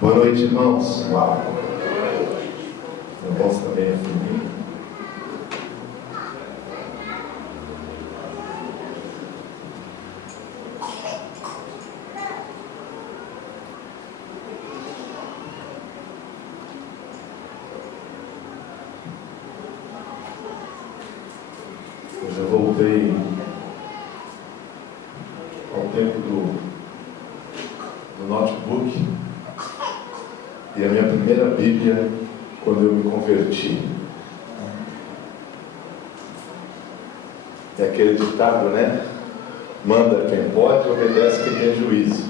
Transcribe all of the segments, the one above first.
Boa noite, irmãos. Uau! Meu voz está bem afininho. Eu já voltei ao tempo do notebook e a minha primeira Bíblia quando eu me converti. É aquele ditado, né? Manda quem pode, obedece quem tem juízo.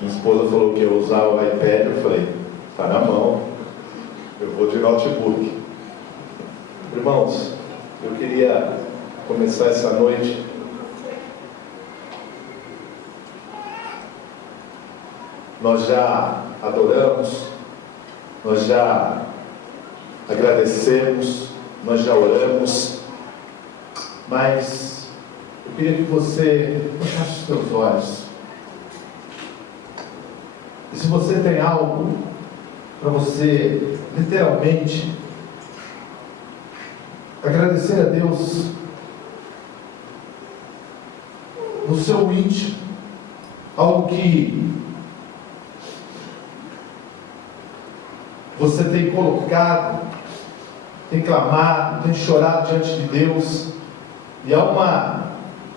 Minha esposa falou que eu usava o iPad, eu falei, está na mão, eu vou de notebook. Irmãos, eu queria começar essa noite nós já adoramos, nós já agradecemos, nós já oramos, mas eu queria que você fechasse os seus olhos. E se você tem algo para você, literalmente, agradecer a Deus no seu íntimo, algo que você tem colocado, tem clamado, tem chorado diante de Deus, e há uma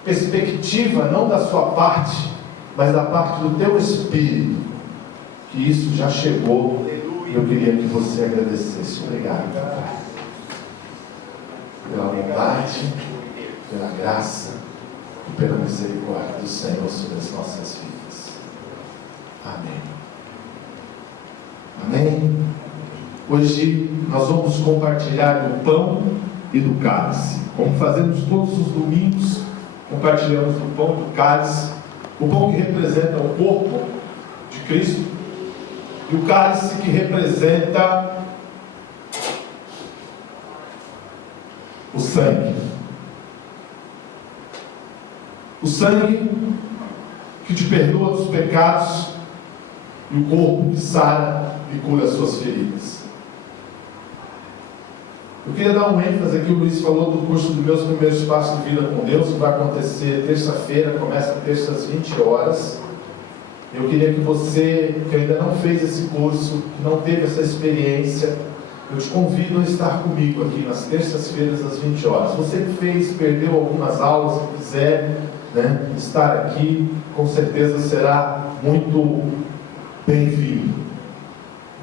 perspectiva, não da sua parte, mas da parte do teu espírito, que isso já chegou. Eu queria que você agradecesse. Obrigado, Pai, pela bondade, pela graça e pela misericórdia do Senhor sobre as nossas vidas. Amém. Amém. Hoje nós vamos compartilhar do pão e do cálice. Como fazemos todos os domingos, compartilhamos do pão e do cálice. O pão que representa o corpo de Cristo e o cálice que representa o sangue. O sangue que te perdoa dos pecados e o corpo que sara e cura as suas feridas. Eu queria dar um ênfase aqui. O Luiz falou do curso dos meus primeiros passos de vida com Deus, que vai acontecer terça-feira, começa terça às 20 horas. Eu queria que você, que ainda não fez esse curso, que não teve essa experiência, eu te convido a estar comigo aqui nas terças-feiras às 20 horas. Você que fez, perdeu algumas aulas, que quiser, estar aqui, com certeza será muito bem-vindo.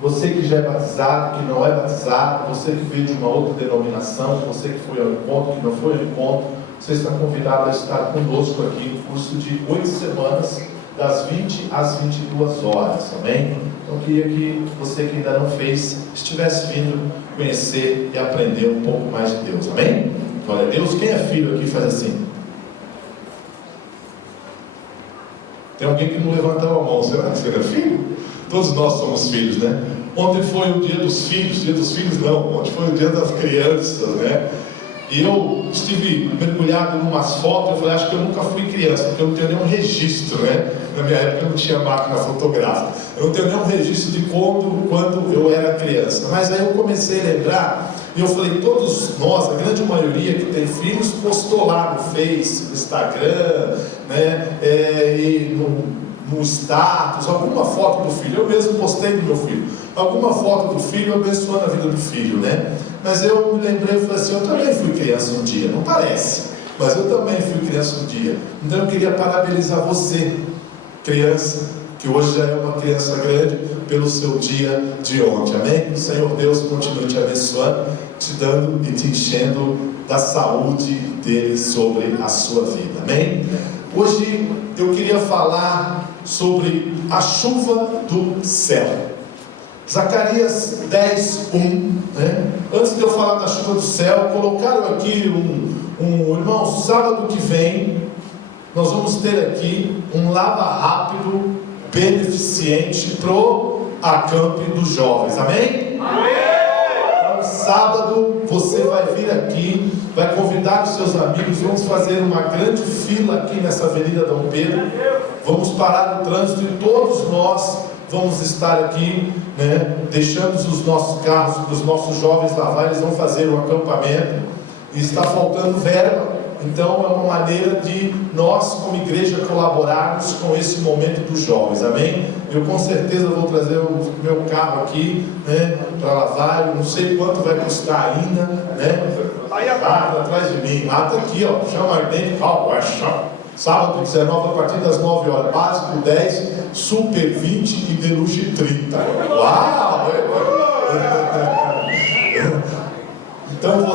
Você que já é batizado, que não é batizado, você que veio de uma outra denominação, você que foi ao encontro, que não foi ao encontro, você está convidado a estar conosco aqui no curso de 8 semanas, das 20 às 22 horas, amém? Então eu queria que você que ainda não fez, estivesse vindo conhecer e aprender um pouco mais de Deus, amém? Glória a Deus. Quem é filho aqui faz assim? Tem alguém que não levantou a mão, será que você é filho? Todos nós somos filhos, né? Ontem foi o dia dos filhos não, ontem foi o dia das crianças, né? E eu estive mergulhado em umas fotos, eu falei, acho que eu nunca fui criança, porque eu não tenho nenhum registro, né? Na minha época não tinha máquina fotográfica, eu não tenho nenhum registro de quando eu era criança. Mas aí eu comecei a lembrar, e eu falei, todos nós, a grande maioria que tem filhos, postou lá no Face, no Instagram, né? E no status, alguma foto do filho. Eu mesmo postei do meu filho, alguma foto do filho abençoando a vida do filho, né? Mas eu me lembrei e falei assim, eu também fui criança um dia, não parece, mas eu também fui criança um dia. Então eu queria parabenizar você, criança, que hoje já é uma criança grande, pelo seu dia de ontem, amém? Que o Senhor Deus continue te abençoando, te dando e te enchendo da saúde dele sobre a sua vida, amém? Hoje eu queria falar sobre a chuva do céu. Zacarias 10:1, né? Antes de eu falar da chuva do céu, colocaram aqui irmão, sábado que vem nós vamos ter aqui um lava rápido beneficente pro acampe dos jovens, amém? Então, sábado você vai vir aqui, vai convidar os seus amigos, vamos fazer uma grande fila aqui nessa Avenida Dom Pedro, vamos parar o trânsito e todos nós vamos estar aqui, né, deixando os nossos carros para os nossos jovens lavar. Eles vão fazer um acampamento e está faltando verba. Então é uma maneira de nós como igreja colaborarmos com esse momento dos jovens, amém? Eu com certeza vou trazer o meu carro aqui, né, para lavar. Eu não sei quanto vai custar ainda, né? Aí atrás de mim, está aqui, ó, chama ardente, sábado 19 a partir das 9 horas, básico 10, super 20 e deluxe 30. Uau! Então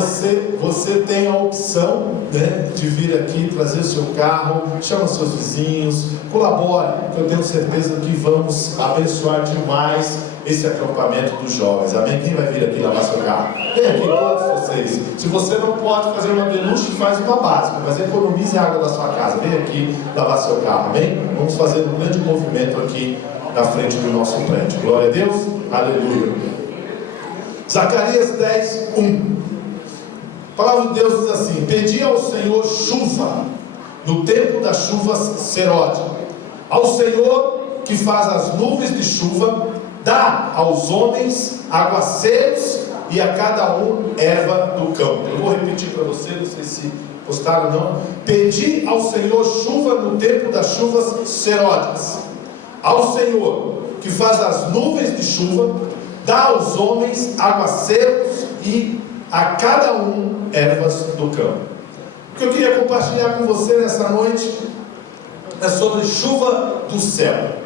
você tem a opção, né, de vir aqui, trazer o seu carro, chama seus vizinhos, colabore, que eu tenho certeza que vamos abençoar demais esse acampamento dos jovens, amém? Quem vai vir aqui lavar seu carro? Vem aqui, todos vocês. Se você não pode fazer uma deluxe, faz uma básica, mas economize a água da sua casa. Vem aqui lavar seu carro, amém? Vamos fazer um grande movimento aqui na frente do nosso prédio. Glória a Deus, aleluia. Zacarias 10, 1. A palavra de Deus diz assim: pedi ao Senhor chuva no tempo das chuvas serode, ao Senhor que faz as nuvens de chuva, dá aos homens aguaceiros e a cada um erva do campo. Eu vou repetir para você, não sei se postaram ou não. Pedi ao Senhor chuva no tempo das chuvas serodes, ao Senhor que faz as nuvens de chuva, dá aos homens aguaceiros e a cada um ervas do campo. O que eu queria compartilhar com você nessa noite é sobre chuva do céu.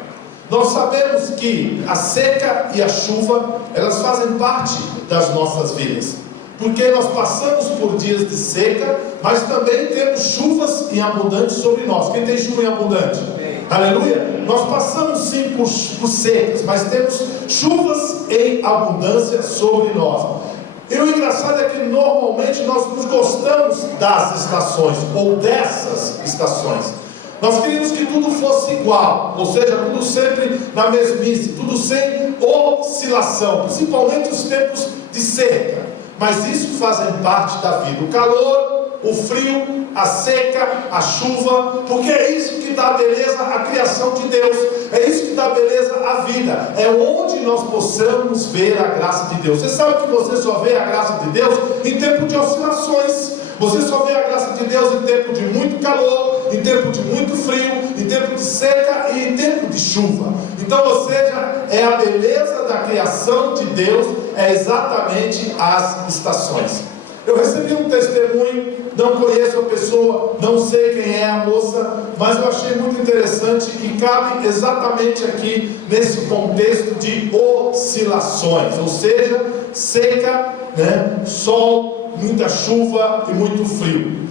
Nós sabemos que a seca e a chuva, elas fazem parte das nossas vidas, porque nós passamos por dias de seca, mas também temos chuvas em abundante sobre nós. Quem tem chuva em abundante? Aleluia. Nós passamos sim por secas, mas temos chuvas em abundância sobre nós. E o engraçado é que normalmente nós nos gostamos das estações, ou dessas estações. Nós queríamos que tudo fosse igual, ou seja, tudo sempre na mesmice, tudo sem oscilação, principalmente os tempos de seca. Mas isso fazem parte da vida: o calor, o frio, a seca, a chuva, porque é isso que dá beleza à criação de Deus, é isso que dá beleza à vida, é onde nós possamos ver a graça de Deus. Você sabe que você só vê a graça de Deus em tempo de oscilações. Você só vê a graça de Deus em tempo de muito calor, em tempo de muito frio, em tempo de seca e em tempo de chuva. Então, ou seja, é a beleza da criação de Deus, é exatamente as estações. Eu recebi um testemunho, não conheço a pessoa, não sei quem é a moça, mas eu achei muito interessante e cabe exatamente aqui nesse contexto de oscilações, ou seja, seca, né, sol, muita chuva e muito frio.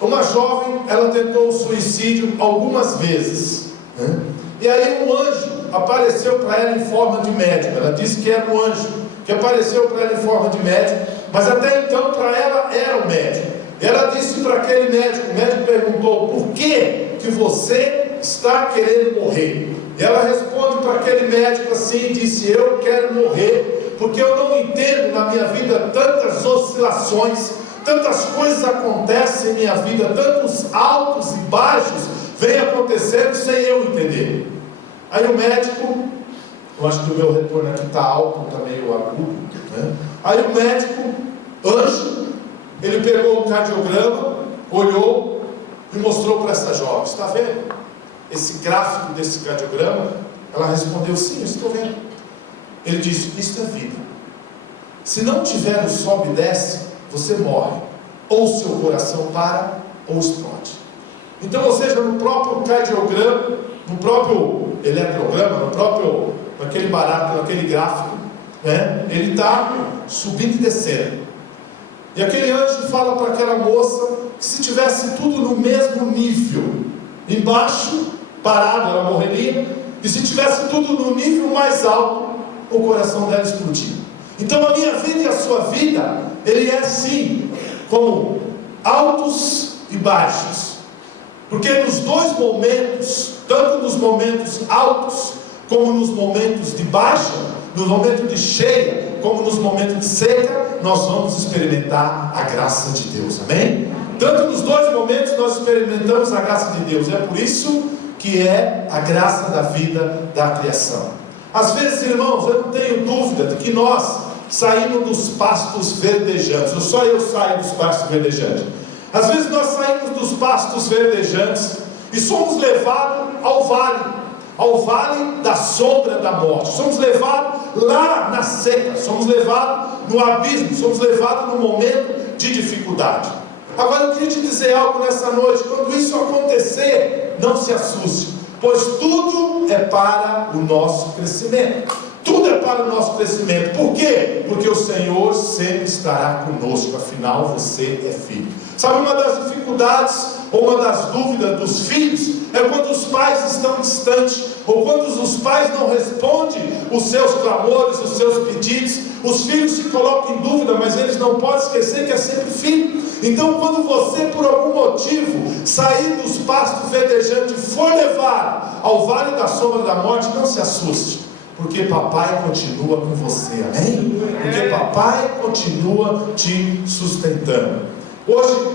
Uma jovem, ela tentou o suicídio algumas vezes, né? E aí um anjo apareceu para ela em forma de médico. Ela disse que era um anjo que apareceu para ela em forma de médico, mas até então para ela era um médico. E ela disse para aquele médico, o médico perguntou: por que você está querendo morrer? E ela responde para aquele médico assim, disse: eu quero morrer porque eu não entendo na minha vida tantas oscilações, tantas coisas acontecem em minha vida, tantos altos e baixos vêm acontecendo sem eu entender. Aí o médico, eu acho que o meu retorno aqui está alto, está meio agudo, né? Aí o médico, anjo, ele pegou o cardiograma, olhou e mostrou para essa jovem: está vendo esse gráfico desse cardiograma? Ela respondeu: sim, eu estou vendo. Ele disse: isto é vida. Se não tiver o sobe e desce, você morre, ou seu coração para, ou explode. Então, ou seja, no próprio cardiograma, no próprio eletrograma, naquele barato, naquele gráfico, né, ele está subindo e descendo. E aquele anjo fala para aquela moça que se tivesse tudo no mesmo nível, embaixo, parado, ela morreria, e se tivesse tudo no nível mais alto, o coração dela explodia. Então a minha vida e a sua vida, ele é assim, com altos e baixos, porque nos dois momentos, tanto nos momentos altos como nos momentos de baixa, no momento de cheia como nos momentos de seca, nós vamos experimentar a graça de Deus, amém? Tanto nos dois momentos nós experimentamos a graça de Deus. É por isso que é a graça da vida da criação. Às vezes, irmãos, eu não tenho dúvida de que nós saímos dos pastos verdejantes, ou só eu saio dos pastos verdejantes. Às vezes nós saímos dos pastos verdejantes e somos levados ao vale da sombra da morte. Somos levados lá na seca, somos levados no abismo, somos levados no momento de dificuldade. Agora eu queria te dizer algo nessa noite: quando isso acontecer, não se assuste, pois tudo é para o nosso crescimento. Tudo é para o nosso crescimento. Por quê? Porque o Senhor sempre estará conosco, afinal você é filho. Sabe, uma das dificuldades ou uma das dúvidas dos filhos é quando os pais estão distantes, ou quando os pais não respondem os seus clamores, os seus pedidos. Os filhos se colocam em dúvida, mas eles não podem esquecer que é sempre filho. Então, quando você, por algum motivo, sair dos pastos verdejantes e for levado ao vale da sombra da morte, não se assuste, porque papai continua com você, amém? Porque papai continua te sustentando. Hoje,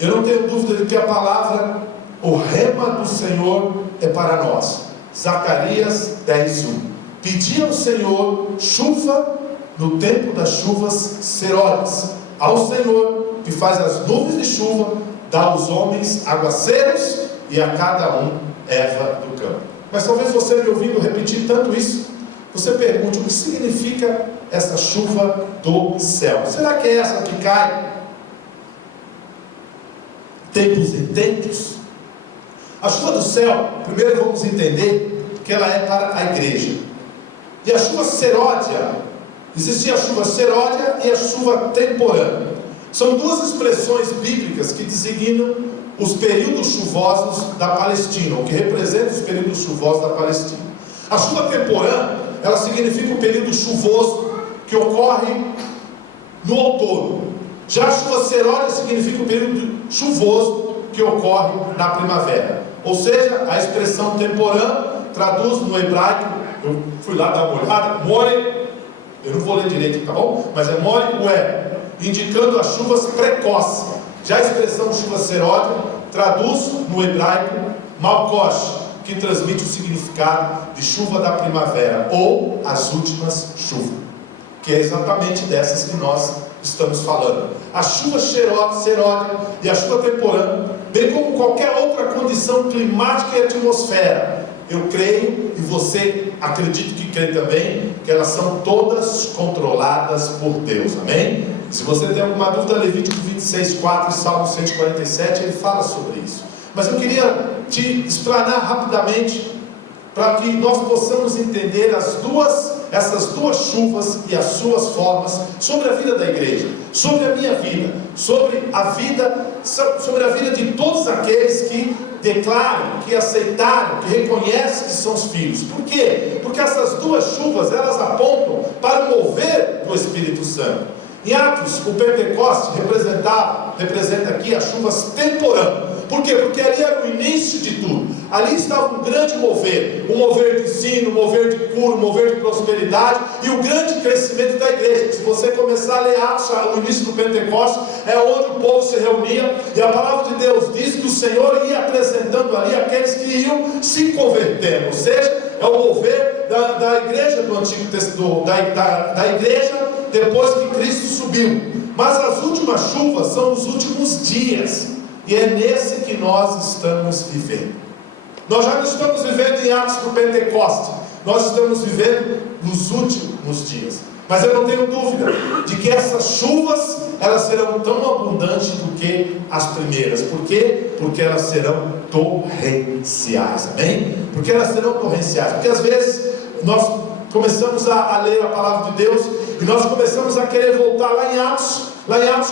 eu não tenho dúvida de que a palavra, o rema do Senhor é para nós. Zacarias 10:1. Pedi ao Senhor chuva no tempo das chuvas serôdias. Ao Senhor, que faz as nuvens de chuva, dá aos homens aguaceiros e a cada um erva do campo. Mas talvez você me ouvindo repetir tanto isso, você pergunte: o que significa essa chuva do céu? Será que é essa que cai tempos em tempos? A chuva do céu, primeiro vamos entender que ela é para a igreja. E a chuva seródia, existia a chuva seródia e a chuva temporânea. São duas expressões bíblicas que designam os períodos chuvosos da Palestina, o que representa os períodos chuvosos da Palestina. A chuva temporânea, ela significa o período chuvoso que ocorre no outono. Já a chuva seródia significa o período chuvoso que ocorre na primavera. Ou seja, a expressão temporânea traduz no hebraico, eu fui lá dar uma olhada, more, eu não vou ler direito, tá bom? Mas é more ué, indicando as chuvas precoces. Já a expressão chuva seródia traduz no hebraico malkosh, que transmite o significado de chuva da primavera, ou as últimas chuvas, que é exatamente dessas que nós estamos falando. A chuva seródia e a chuva temporânea, bem como qualquer outra condição climática e atmosfera, eu creio, e você acredito que crê também, que elas são todas controladas por Deus, amém? Se você tem alguma dúvida, Levítico 26:4 e Salmo 147, ele fala sobre isso. Mas eu queria te explanar rapidamente, para que nós possamos entender essas duas chuvas e as suas formas sobre a vida da igreja, sobre a minha vida, sobre a vida de todos aqueles que declaram, que aceitaram, que reconhecem que são os filhos. Por quê? Porque essas duas chuvas, elas apontam para o mover do Espírito Santo. Em Atos, o Pentecoste representa aqui as chuvas temporâneas. Por quê? Porque ali era o início de tudo. Ali estava um grande mover, um mover de ensino, um mover de cura, um mover de prosperidade e o grande crescimento da igreja. Se você começar a ler Atos, o início do Pentecoste é onde o povo se reunia, e a palavra de Deus diz que o Senhor ia apresentando ali aqueles que iam se convertendo. Ou seja, é o mover da igreja do Antigo Testamento, da igreja depois que Cristo subiu. Mas as últimas chuvas são os últimos dias, e é nesse que nós estamos vivendo. Nós já não estamos vivendo em Atos do Pentecoste, nós estamos vivendo nos últimos dias. Mas eu não tenho dúvida de que essas chuvas, elas serão tão abundantes do que as primeiras. Por quê? Porque elas serão torrenciais, amém? Porque elas serão torrenciais. Porque às vezes nós começamos a ler a palavra de Deus e nós começamos a querer voltar lá em Atos,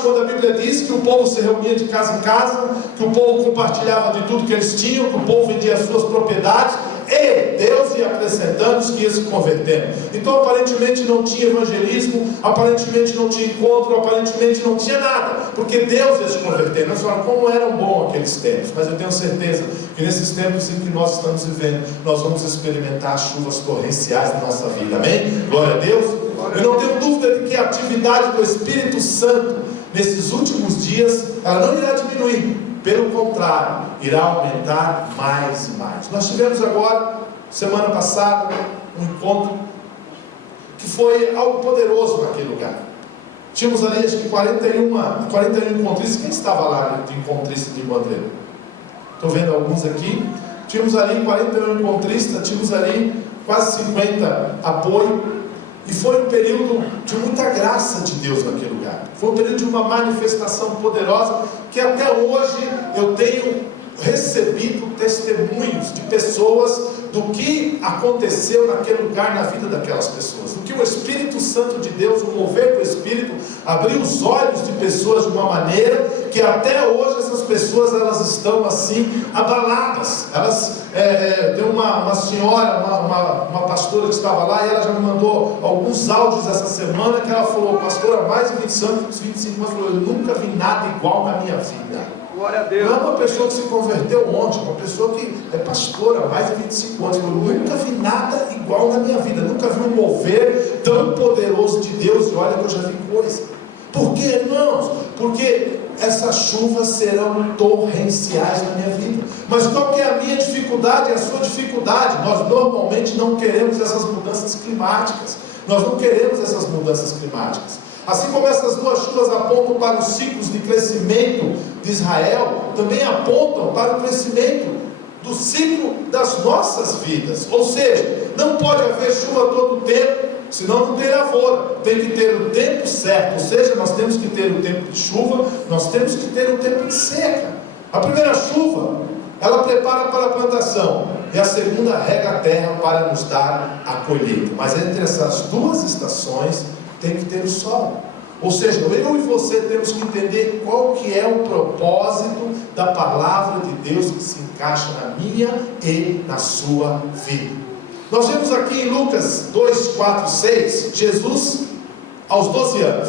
quando a Bíblia diz que o povo se reunia de casa em casa, que o povo compartilhava de tudo que eles tinham, que o povo vendia as suas propriedades, e Deus ia acrescentando os que iam se convertendo. Então aparentemente não tinha evangelismo, aparentemente não tinha encontro, aparentemente não tinha nada, porque Deus ia se convertendo. Nós falamos como eram bons aqueles tempos. Mas eu tenho certeza que nesses tempos em que nós estamos vivendo, nós vamos experimentar as chuvas torrenciais na nossa vida, amém? Glória a Deus. Eu não tenho dúvida de que a atividade do Espírito Santo nesses últimos dias, ela não irá diminuir, pelo contrário, irá aumentar mais e mais. Nós tivemos agora semana passada, um encontro que foi algo poderoso naquele lugar. Tínhamos ali, acho que 41 encontristas. Quem estava lá de encontrista de Bandeira? Estou vendo alguns aqui. Tínhamos ali 41 encontristas, tínhamos ali quase 50 apoio. E foi um período de muita graça de Deus naquele lugar. Foi um período de uma manifestação poderosa, que até hoje eu tenho recebido testemunhos de pessoas do que aconteceu naquele lugar na vida daquelas pessoas, do que o Espírito Santo de Deus, o mover do Espírito, abriu os olhos de pessoas de uma maneira que até hoje essas pessoas, elas estão assim abaladas. Elas tem uma senhora, uma pastora que estava lá, e ela já me mandou alguns áudios essa semana, que ela falou: pastora, há mais de 25 anos, falou, eu nunca vi nada igual na minha vida. Glória a Deus. Não é uma pessoa que se converteu ontem, uma pessoa que é pastora há mais de 25 anos. Eu nunca vi nada igual na minha vida, nunca vi um mover tão poderoso de Deus. E olha que eu já vi coisa. Por quê, irmãos? Porque essas chuvas serão torrenciais na minha vida. Mas qual que é a minha dificuldade e a sua dificuldade? Nós normalmente não queremos essas mudanças climáticas. Nós não queremos essas mudanças climáticas. Assim como essas duas chuvas apontam para os ciclos de crescimento de Israel, também apontam para o crescimento do ciclo das nossas vidas. Ou seja, não pode haver chuva todo o tempo, senão não tem lavoura. Tem que ter o tempo certo. Ou seja, nós temos que ter o tempo de chuva, nós temos que ter o tempo de seca. A primeira chuva, ela prepara para a plantação, e a segunda rega a terra para nos dar a colheita. Mas entre essas duas estações tem que ter o sol. Ou seja, eu e você temos que entender qual que é o propósito da palavra de Deus que se encaixa na minha e na sua vida. Nós vemos aqui em Lucas 2, 4, 6, Jesus aos 12 anos.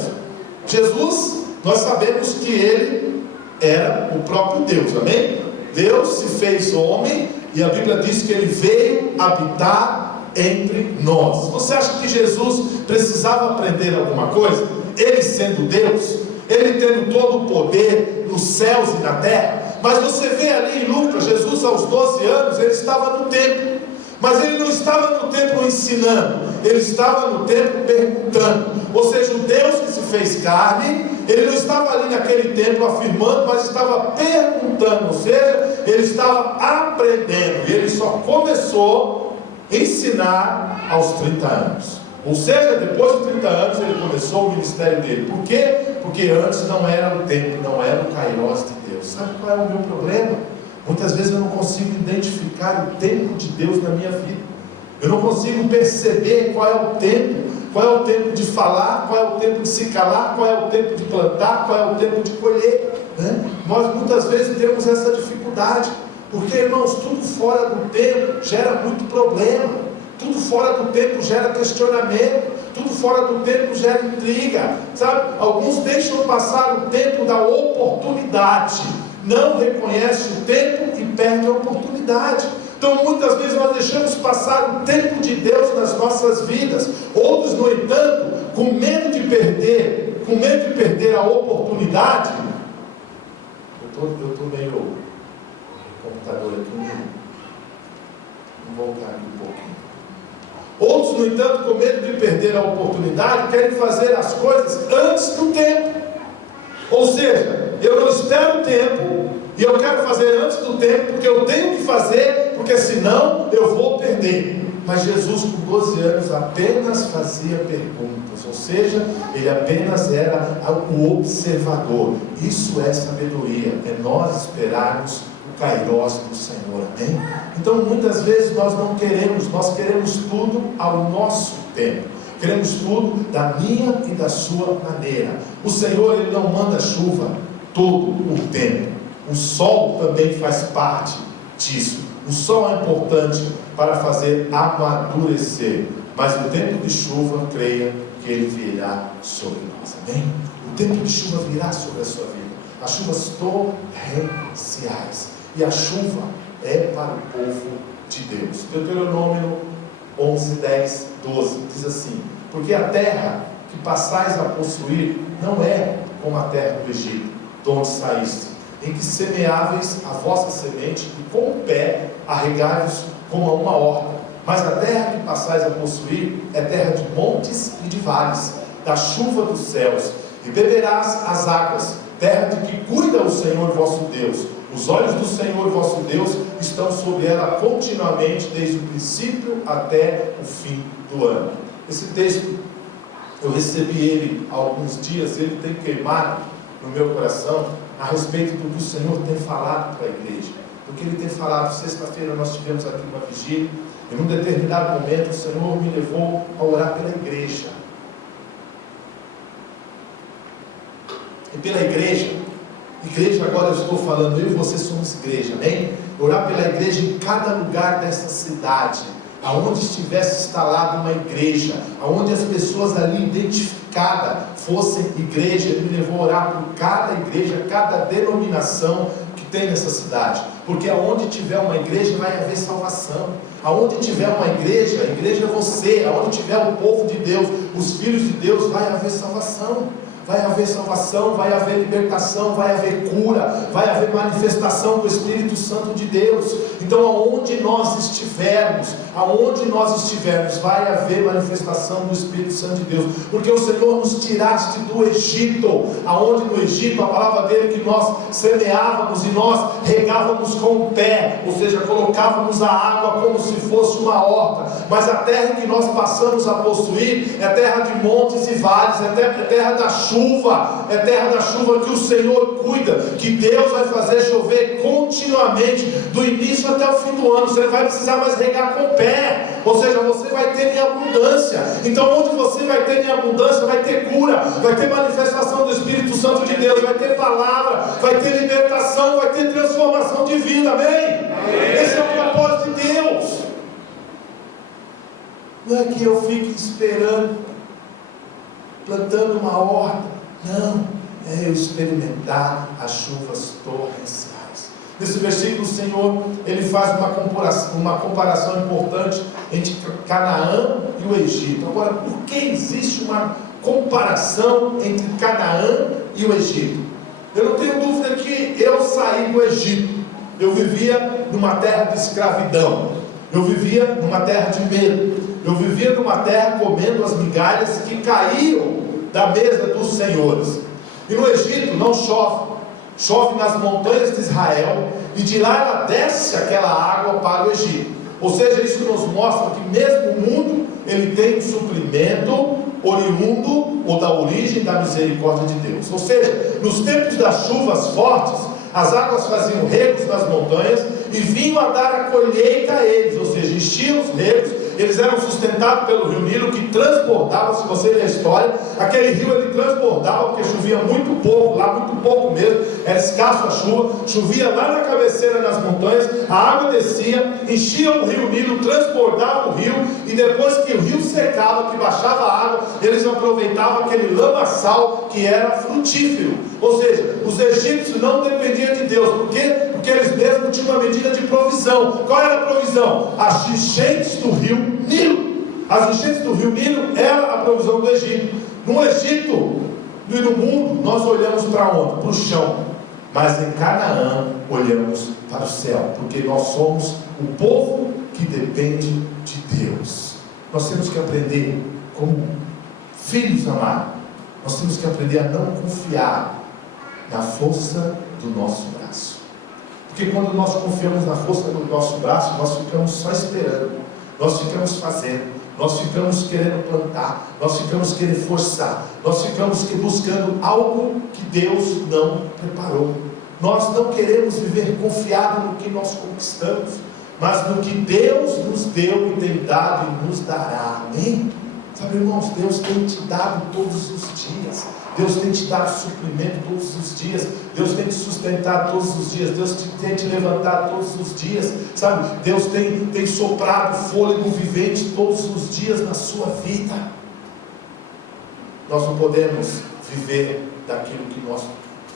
Jesus, nós sabemos que ele era o próprio Deus, amém? Deus se fez homem, e a Bíblia diz que ele veio habitar entre nós. Você acha que Jesus precisava aprender alguma coisa? Ele sendo Deus, ele tendo todo o poder nos céus e na terra. Mas você vê ali em Lucas, Jesus aos 12 anos, ele estava no templo. Mas ele não estava no templo ensinando, ele estava no templo perguntando. Ou seja, o Deus que se fez carne, ele não estava ali naquele templo afirmando, mas estava perguntando. Ou seja, ele estava aprendendo, e ele só começou a ensinar aos 30 anos. Ou seja, depois de 30 anos ele começou o ministério dele. Por quê? Porque antes não era o tempo, não era o Kairos de Deus. Sabe qual é o meu problema? Muitas vezes eu não consigo identificar o tempo de Deus na minha vida. Eu não consigo perceber qual é o tempo. Qual é o tempo de falar, qual é o tempo de se calar, qual é o tempo de plantar, qual é o tempo de colher, né? Nós muitas vezes temos essa dificuldade, porque, irmãos, tudo fora do tempo gera muito problema. Tudo fora do tempo gera questionamento, tudo fora do tempo gera intriga, sabe? Alguns deixam passar o tempo da oportunidade, não reconhecem o tempo e perdem a oportunidade. Então muitas vezes nós deixamos passar o tempo de Deus nas nossas vidas. Outros, no entanto, com medo de perder a oportunidade. Eu estou meio computador aqui, vou voltar aqui um pouquinho. Outros, no entanto, com medo de perder a oportunidade, querem fazer as coisas antes do tempo. Ou seja, eu não espero o tempo, e eu quero fazer antes do tempo, porque eu tenho que fazer, porque senão eu vou perder. Mas Jesus, com 12 anos, apenas fazia perguntas. Ou seja, ele apenas era o observador. Isso é sabedoria, é nós esperarmos o Kairos do Senhor, amém? Então muitas vezes nós não queremos, nós queremos tudo ao nosso tempo, queremos tudo da minha e da sua maneira. O Senhor, ele não manda chuva todo o tempo. O sol também faz parte disso. O sol é importante para fazer amadurecer, mas o tempo de chuva, creia que ele virá sobre nós, amém? O tempo de chuva virá sobre a sua vida. As chuvas torrenciais, e a chuva é para o povo de Deus. Deuteronômio 11, 10, 12 diz assim: porque a terra que passais a possuir não é como a terra do Egito, de onde saíste, em que semeáveis a vossa semente, e com o pé arregai-vos como a uma horta, Mas a terra que passais a possuir é terra de montes e de vales, da chuva dos céus, e beberás as águas, terra de que cuida o Senhor vosso Deus. Os olhos do Senhor vosso Deus estão sobre ela continuamente, desde o princípio até o fim do ano. Esse texto, eu recebi ele há alguns dias, ele tem queimado no meu coração, a respeito do que o Senhor tem falado para a igreja. Do que Ele tem falado. Sexta-feira nós tivemos aqui uma vigília, e num determinado momento o Senhor me levou a orar pela igreja. E pela igreja agora eu estou falando, eu e você somos igreja, amém? Orar pela igreja em cada lugar dessa cidade, aonde estivesse instalada uma igreja, aonde as pessoas ali identificadas fossem igreja. Ele me levou a orar por cada igreja, cada denominação que tem nessa cidade, porque aonde tiver uma igreja vai haver salvação. Aonde tiver uma igreja, a igreja é você. Aonde tiver o povo de Deus, os filhos de Deus, vai haver salvação. Vai haver salvação, vai haver libertação, vai haver cura, vai haver manifestação do Espírito Santo de Deus. Então aonde nós estivermos, vai haver manifestação do Espírito Santo de Deus, porque o Senhor nos tiraste do Egito, aonde no Egito, a palavra dele, que nós semeávamos e nós regávamos com o pé, ou seja, colocávamos a água como se fosse uma horta, mas a terra que nós passamos a possuir é terra de montes e vales, é terra da chuva, é terra da chuva que o Senhor cuida, que Deus vai fazer chover continuamente, do início até o fim do ano. Você não vai precisar mais regar com o pé, ou seja, você vai ter em abundância. Então onde você vai ter em abundância, vai ter cura, vai ter manifestação do Espírito Santo de Deus, vai ter palavra, vai ter libertação, vai ter transformação de vida, amém? Esse é o propósito de Deus. Não é que eu fique esperando, plantando uma horta, não, é eu experimentar as chuvas torrenciais. Nesse versículo o Senhor, ele faz uma comparação importante entre Canaã e o Egito. Agora, por que existe uma comparação entre Canaã e o Egito? Eu não tenho dúvida que eu saí do Egito, eu vivia numa terra de escravidão, eu vivia numa terra de medo, eu vivia numa terra comendo as migalhas que caíam da mesa dos senhores. E no Egito não chove, chove nas montanhas de Israel, e de lá ela desce aquela água para o Egito. Ou seja, isso nos mostra que mesmo o mundo, ele tem um suprimento oriundo ou da origem da misericórdia de Deus. Ou seja, nos tempos das chuvas fortes, as águas faziam regos nas montanhas e vinham a dar a colheita a eles, ou seja, enchiam os regos. Eles eram sustentados pelo rio Nilo, que transbordava. Se você ler a história, aquele rio ele transbordava, porque chovia muito pouco lá, muito pouco mesmo, era escasso a chuva, chovia lá na cabeceira das montanhas, a água descia, enchia o rio Nilo, transbordava o rio, e depois que o rio secava, que baixava a água, eles aproveitavam aquele lamaçal que era frutífero. Ou seja, os egípcios não dependiam de Deus. Por quê? Porque eles mesmos tinham uma medida de provisão. Qual era a provisão? As enchentes do rio Nilo. As enchentes do rio Nilo era a provisão do Egito. No Egito e no mundo, nós olhamos para onde? Para o chão. Mas em Canaã, olhamos para o céu, porque nós somos o povo que depende de Deus. Nós temos que aprender, como filhos amados, nós temos que aprender a não confiar na força do nosso braço. Porque quando nós confiamos na força do nosso braço, nós ficamos só esperando, nós ficamos fazendo, nós ficamos querendo plantar, nós ficamos querendo forçar, nós ficamos buscando algo que Deus não preparou. Nós não queremos viver confiado no que nós conquistamos, mas no que Deus nos deu e tem dado e nos dará. Amém? Sabe, irmãos, Deus tem te dado todos os dias. Deus tem te dado suprimento todos os dias. Deus tem te sustentado todos os dias. Deus tem te levantado todos os dias. Sabe, Deus tem soprado fôlego vivente todos os dias na sua vida. Nós não podemos viver daquilo que nós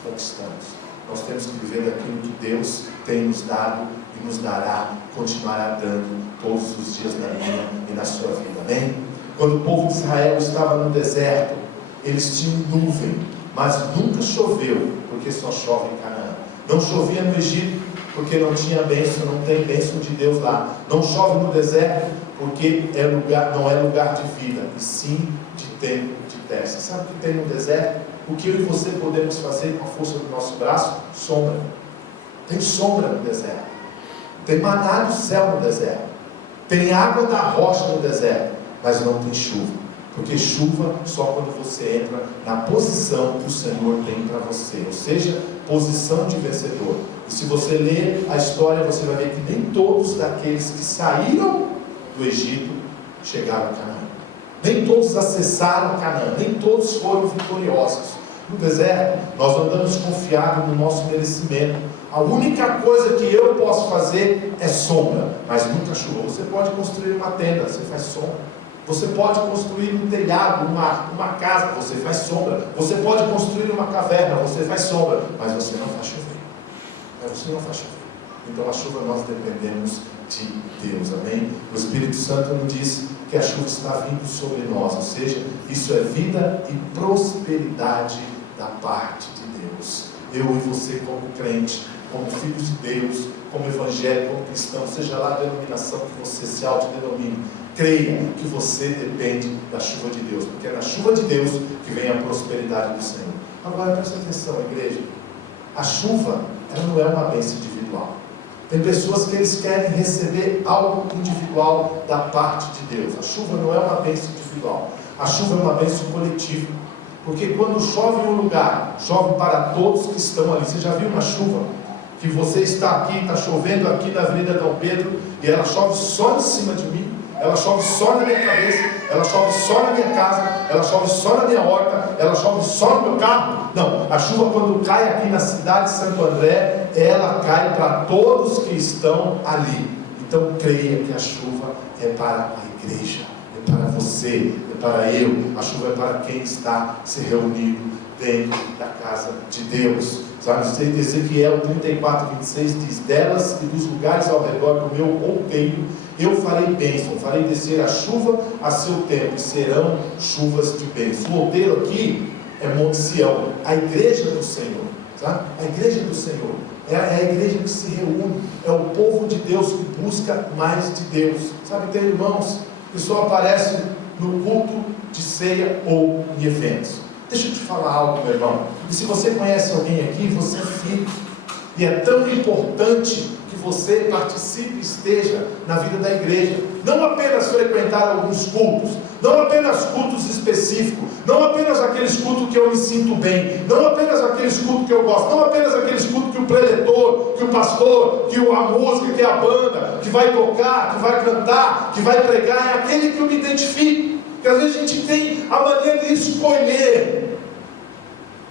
conquistamos. Nós temos que viver daquilo que Deus tem nos dado e nos dará, continuará dando todos os dias na minha e na sua vida. Amém? Quando o povo de Israel estava no deserto, eles tinham nuvem, mas nunca choveu, porque só chove em Canaã. Não chovia no Egito, porque não tinha bênção, não tem bênção de Deus lá. Não chove no deserto, porque não é lugar de vida, e sim de tempo de teste. Sabe o que tem no deserto? O que eu e você podemos fazer com a força do nosso braço? Sombra. Tem sombra no deserto. Tem maná do céu no deserto. Tem água da rocha no deserto. Mas não tem chuva. Porque chuva só quando você entra na posição que o Senhor tem para você. Ou seja, posição de vencedor. E se você ler a história, você vai ver que nem todos daqueles que saíram do Egito chegaram a Canaã. Nem todos acessaram Canaã. Nem todos foram vitoriosos. No deserto, nós andamos confiados no nosso merecimento. A única coisa que eu posso fazer é sombra, mas nunca chuva. Você pode construir uma tenda, você faz sombra. Você pode construir um telhado, uma casa, você faz sombra. Você pode construir uma caverna, você faz sombra, mas você não faz chover. Você não faz chover. Então a chuva nós dependemos de Deus, amém? O Espírito Santo nos diz que a chuva está vindo sobre nós, ou seja, isso é vida e prosperidade da parte de Deus. Eu e você como crente, como filhos de Deus, como evangélico, como cristão, seja lá a denominação que você se autodenomine, creia que você depende da chuva de Deus, porque é na chuva de Deus que vem a prosperidade do Senhor. Agora presta atenção, igreja, a chuva, ela não é uma bênção individual. Tem pessoas que eles querem receber algo individual da parte de Deus. A chuva não é uma bênção individual, a chuva é uma bênção coletiva, porque quando chove em um lugar, chove para todos que estão ali. Você já viu uma chuva? Que você está aqui, está chovendo aqui na Avenida Dom Pedro, e ela chove só em cima de mim, ela chove só na minha cabeça, ela chove só na minha casa, ela chove só na minha horta, ela chove só no meu carro. Não, a chuva quando cai aqui na cidade de Santo André, ela cai para todos que estão ali. Então creia que a chuva é para a igreja, é para você, é para eu. A chuva é para quem está se reunindo dentro da casa de Deus. Sabe, Ezequiel 34:26 diz: delas e dos lugares ao redor do meu outeiro eu farei bênção, farei descer a chuva a seu tempo, e serão chuvas de bênção. O outeiro aqui é Monte Sião, a igreja do Senhor, sabe? A igreja do Senhor é a igreja que se reúne, é o povo de Deus que busca mais de Deus. Sabe, tem irmãos que só aparecem no culto de ceia ou em eventos. Deixa eu te falar algo, meu irmão. E se você conhece alguém aqui, você é filho. E é tão importante que você participe e esteja na vida da igreja. Não apenas frequentar alguns cultos, não apenas cultos específicos, não apenas aqueles cultos que eu me sinto bem, não apenas aqueles cultos que eu gosto, não apenas aqueles cultos que o preletor, que o pastor, que a música, que a banda, que vai tocar, que vai cantar, que vai pregar, é aquele que eu me identifico. Porque às vezes a gente tem a mania de escolher.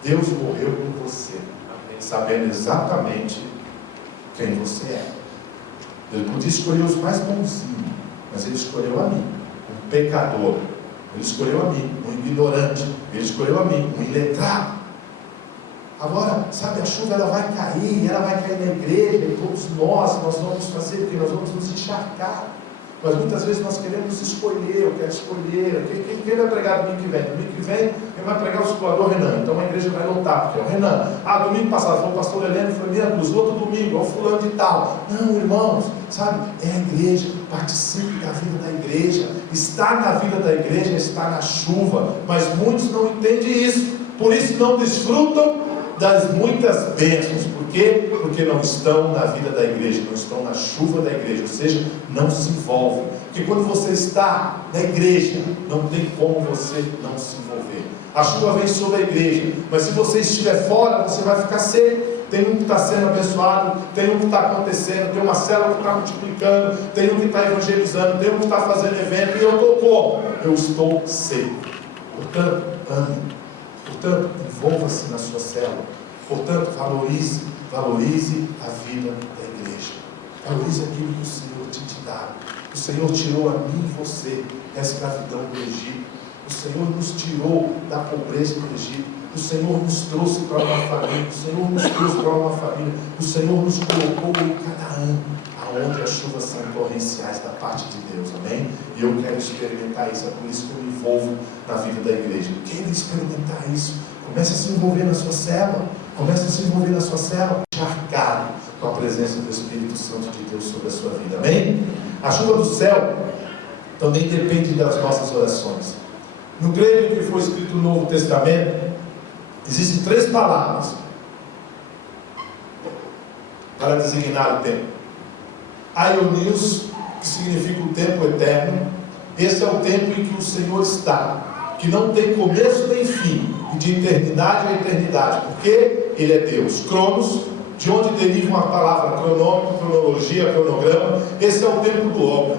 Deus morreu por você, sabendo exatamente quem você é. Ele podia escolher os mais bonzinhos, mas Ele escolheu a mim, um pecador. Ele escolheu a mim, um ignorante. Ele escolheu a mim, um iletrado. Agora, sabe, a chuva ela vai cair na igreja, e todos nós vamos fazer o que? Nós vamos nos encharcar. Mas muitas vezes nós queremos escolher, eu quero escolher. Quem vai pregar domingo que vem? Domingo que vem, quem vai pregar o circulador? Renan. Então a igreja vai lotar, porque é o Renan. Domingo passado foi o pastor Heleno, foi meia dúzia. Outro domingo, é o fulano de tal. Não, irmãos, sabe, é a igreja. Participe da vida da igreja. Estar na vida da igreja é estar na chuva. Mas muitos não entendem isso. Por isso não desfrutam das muitas bênçãos. Por quê? Porque não estão na vida da igreja, não estão na chuva da igreja, ou seja, não se envolvem. Porque quando você está na igreja, não tem como você não se envolver. A chuva vem sobre a igreja, mas se você estiver fora, você vai ficar seco. Tem um que está sendo abençoado, tem um que está acontecendo, tem uma célula que está multiplicando, tem um que está evangelizando, tem um que está fazendo evento, e eu estou como? Eu estou seco. Portanto, ame. Portanto, envolva-se na sua célula. Portanto, valorize a vida da igreja. Valorize aquilo que o Senhor te dá. O Senhor tirou a mim e você da escravidão do Egito. O Senhor nos tirou da pobreza do Egito. O Senhor nos trouxe para uma família. O Senhor nos trouxe para uma família. O Senhor nos colocou em Canaã, aonde as chuvas são torrenciais da parte de Deus, amém? E eu quero experimentar isso, é por isso que eu me envolvo na vida da igreja. Quero experimentar isso. Comece a se envolver na sua célula. Comece a se envolver na sua célula, encharcado com a presença do Espírito Santo de Deus sobre a sua vida, amém? A chuva do céu, também depende das nossas orações. No grego que foi escrito no Novo Testamento, existem 3 palavras para designar o tempo. Aionios, que significa o tempo eterno. Esse é o tempo em que o Senhor está, que não tem começo nem fim, e de eternidade a eternidade, porque Ele é Deus. Cronos, de onde deriva a palavra cronômetro, cronologia, cronograma. Esse é o tempo do homem,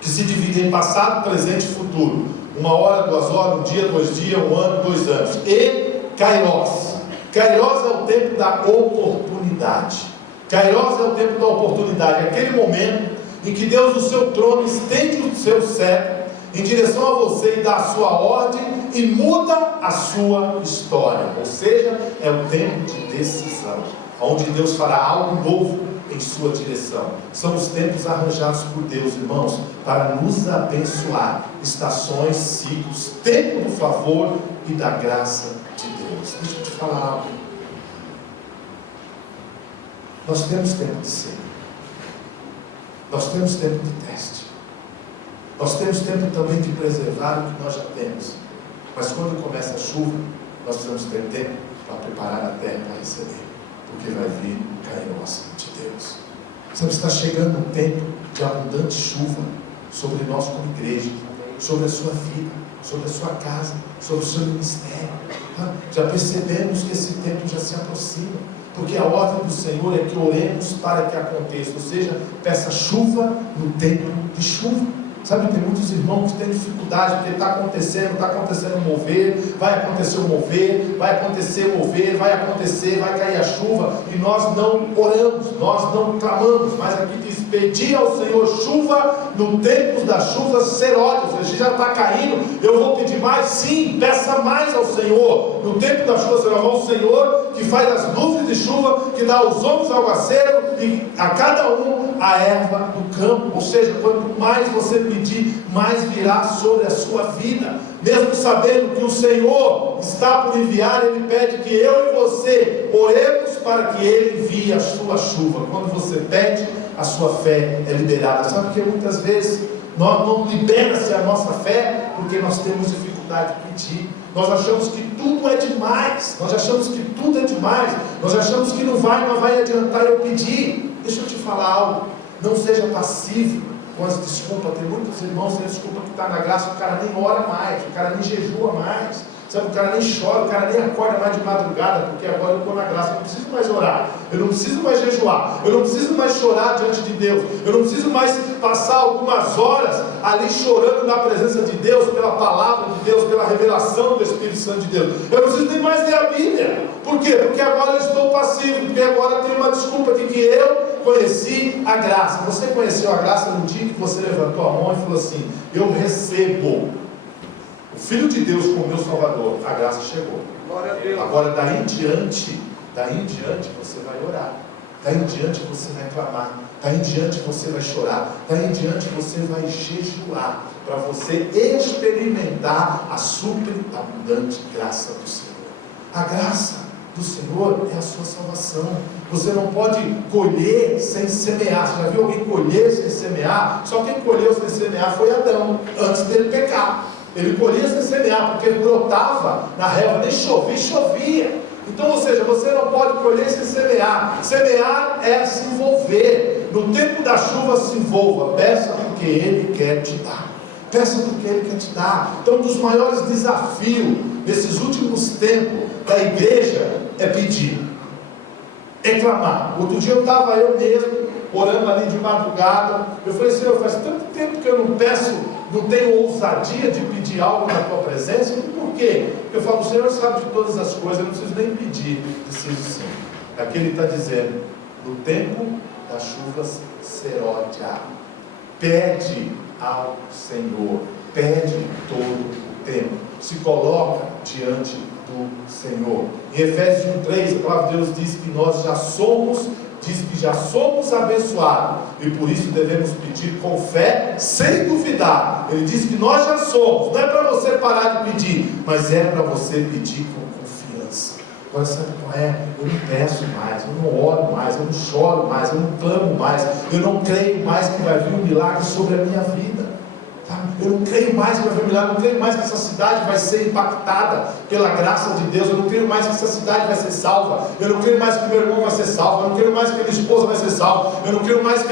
que se divide em passado, presente e futuro. 1 hora, 2 horas, 1 dia, 2 dias, 1 ano, 2 anos. E Kairos. Kairos é o tempo da oportunidade. Kairos é o tempo da oportunidade, aquele momento em que Deus do seu trono estende o seu cetro em direção a você e dá a sua ordem e muda a sua história. Ou seja, é o tempo de decisão, onde Deus fará algo novo em sua direção. São os tempos arranjados por Deus, irmãos, para nos abençoar. Estações, ciclos, tempo do favor e da graça de Deus. Deixa eu te falar algo. Nós temos tempo de seca. Nós temos tempo de teste. Nós temos tempo também de preservar o que nós já temos. Mas quando começa a chuva, nós precisamos ter tempo para preparar a terra para receber. Porque vai vir o Kairos de Deus. Sabe, está chegando um tempo de abundante chuva sobre nós como igreja, sobre a sua vida, sobre a sua casa, sobre o seu ministério. Já percebemos que esse tempo já se aproxima. Porque a ordem do Senhor é que oremos para que aconteça. Ou seja, peça chuva no tempo de chuva. Sabe, tem muitos irmãos que têm dificuldade, porque está acontecendo um mover, vai acontecer um mover, vai acontecer um mover, vai acontecer, vai cair a chuva, e nós não oramos, nós não clamamos, mas aqui diz, pedir ao Senhor chuva no tempo das chuvas seródias. Ou seja, já está caindo, eu vou pedir mais? Sim, peça mais ao Senhor, no tempo das chuvas seródias. O Senhor que faz as nuvens de chuva, que dá aos homens aguaceiro, e a cada um a erva do campo. Ou seja, quanto mais você pedir, mais virá sobre a sua vida. Mesmo sabendo que o Senhor está por enviar, Ele pede que eu e você oremos para que Ele envie a sua chuva. Quando você pede, a sua fé é liberada. Sabe que muitas vezes nós não libera-se a nossa fé porque nós temos dificuldade de pedir. Nós achamos que tudo é demais. Nós achamos que tudo é demais. Nós achamos que não vai adiantar eu pedir. Deixa eu te falar algo. Não seja passivo com as desculpas. Tem muitos irmãos que têm desculpa que está na graça, o cara nem ora mais, o cara nem jejua mais. Sabe, o cara nem chora, o cara nem acorda mais de madrugada, porque agora eu estou na graça. Eu não preciso mais orar, eu não preciso mais jejuar, eu não preciso mais chorar diante de Deus, eu não preciso mais passar algumas horas ali chorando na presença de Deus, pela palavra de Deus, pela revelação do Espírito Santo de Deus. Eu não preciso nem mais ler a Bíblia. Por quê? Porque agora eu estou passivo, porque agora tem uma desculpa de que eu conheci a graça. Você conheceu a graça no dia que você levantou a mão e falou assim: eu recebo o Filho de Deus como meu Salvador. A graça chegou. Glória a Deus. Agora daí em diante você vai orar, daí em diante você vai clamar, daí em diante você vai chorar, daí em diante você vai jejuar, para você experimentar a superabundante graça do Senhor. A graça do Senhor é a sua salvação. Você não pode colher sem semear. Você já viu alguém colher sem semear? Só quem colheu sem semear foi Adão, antes dele pecar. Ele colhia sem semear, porque ele brotava na relva, nem chovia. Então, ou seja, você não pode colher sem semear. Semear é se envolver. No tempo da chuva, se envolva. Peça porque Ele quer te dar. Peça porque Ele quer te dar. Então, um dos maiores desafios nesses últimos tempos da igreja é pedir, é clamar. Outro dia eu estava eu mesmo orando ali de madrugada. Eu falei: Senhor, faz tanto tempo que eu não peço, não tenho ousadia de pedir algo na tua presença. E por quê? Porque eu falo: o Senhor sabe de todas as coisas, eu não preciso nem pedir, preciso sim. Aqui Ele está dizendo: no tempo das chuvas seródia, pede ao Senhor, pede todo o tempo, se coloca diante do Senhor. Em Efésios 1:3, a palavra de Deus diz que nós já somos abençoados, e por isso devemos pedir com fé, sem duvidar. Ele diz que nós já somos. Não é para você parar de pedir, mas é para você pedir com confiança. Agora sabe qual é? Eu não peço mais, eu não oro mais, eu não choro mais, eu não clamo mais, eu não creio mais que vai vir um milagre sobre a minha vida. Eu não creio mais que vai vir milagre, eu não creio mais que essa cidade vai ser impactada pela graça de Deus, eu não creio mais que essa cidade vai ser salva, eu não creio mais que meu irmão vai ser salvo, eu não creio mais que minha esposa vai ser salva, eu não creio mais que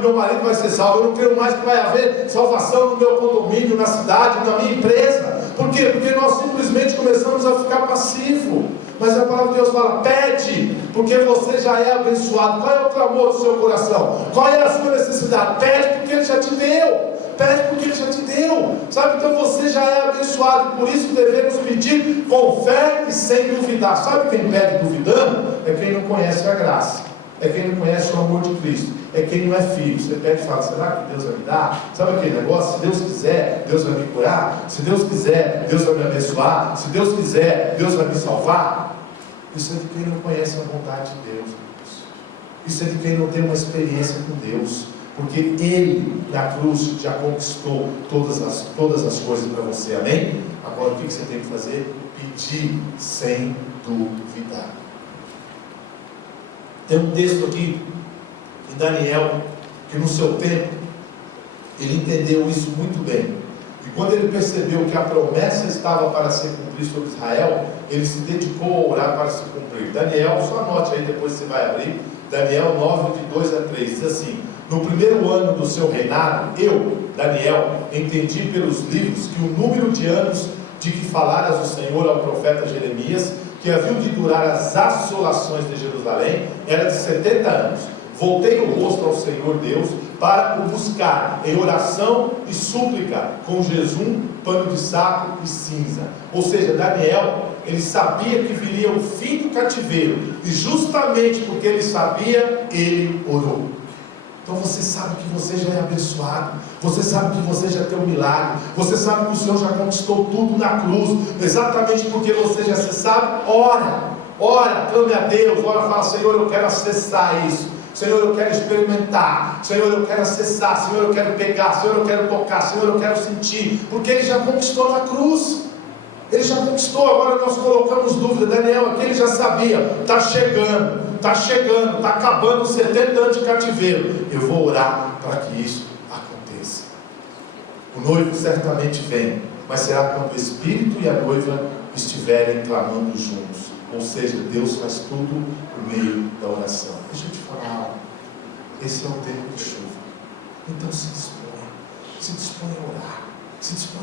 meu marido vai ser salvo, eu não creio mais que vai haver salvação no meu condomínio, na cidade, na minha empresa. Por quê? Porque nós simplesmente começamos a ficar passivo. Mas a palavra de Deus fala: pede, porque você já é abençoado. Qual é o clamor do seu coração? Qual é a sua necessidade? Pede, porque Ele já te deu. Pede porque Ele já te deu, sabe? Então você já é abençoado. Por isso devemos pedir com fé e sem duvidar. Sabe quem pede duvidando? É quem não conhece a graça, é quem não conhece o amor de Cristo, é quem não é filho. Você pede e fala: será que Deus vai me dar? Sabe aquele negócio? Se Deus quiser, Deus vai me curar. Se Deus quiser, Deus vai me abençoar. Se Deus quiser, Deus vai me salvar. Isso é de quem não conhece a vontade de Deus. Isso é de quem não tem uma experiência com Deus. Porque Ele, na cruz, já conquistou todas as coisas para você, amém? Agora o que você tem que fazer? Pedir sem duvidar. Tem um texto aqui de Daniel, que no seu tempo, ele entendeu isso muito bem. E quando ele percebeu que a promessa estava para ser cumprida sobre Israel, ele se dedicou a orar para se cumprir. Daniel, só anote aí, depois você vai abrir, Daniel 9, de 2 a 3, diz assim: no primeiro ano do seu reinado, eu, Daniel, entendi pelos livros que o número de anos de que falaras o Senhor ao profeta Jeremias, que haviam de durar as assolações de Jerusalém, era de 70 anos. Voltei o rosto ao Senhor Deus para o buscar em oração e súplica, com jejum, pano de saco e cinza. Ou seja, Daniel, ele sabia que viria o fim do cativeiro, e justamente porque ele sabia, ele orou. Então você sabe que você já é abençoado, você sabe que você já tem um milagre, você sabe que o Senhor já conquistou tudo na cruz, exatamente porque você já se sabe. Ora, clame a Deus, ora, fala: Senhor, eu quero acessar isso, Senhor, eu quero experimentar, Senhor, eu quero acessar, Senhor, eu quero pegar, Senhor, eu quero tocar, Senhor, eu quero sentir, porque Ele já conquistou na cruz. Ele já conquistou. Agora nós colocamos dúvida. Daniel aqui, ele já sabia: está chegando, está acabando os 70 anos de cativeiro, eu vou orar para que isso aconteça. O noivo certamente vem, mas será quando o Espírito e a noiva estiverem clamando juntos. Ou seja, Deus faz tudo por meio da oração. Deixa eu te falar algo. Esse é o tempo de chuva. Então se dispõe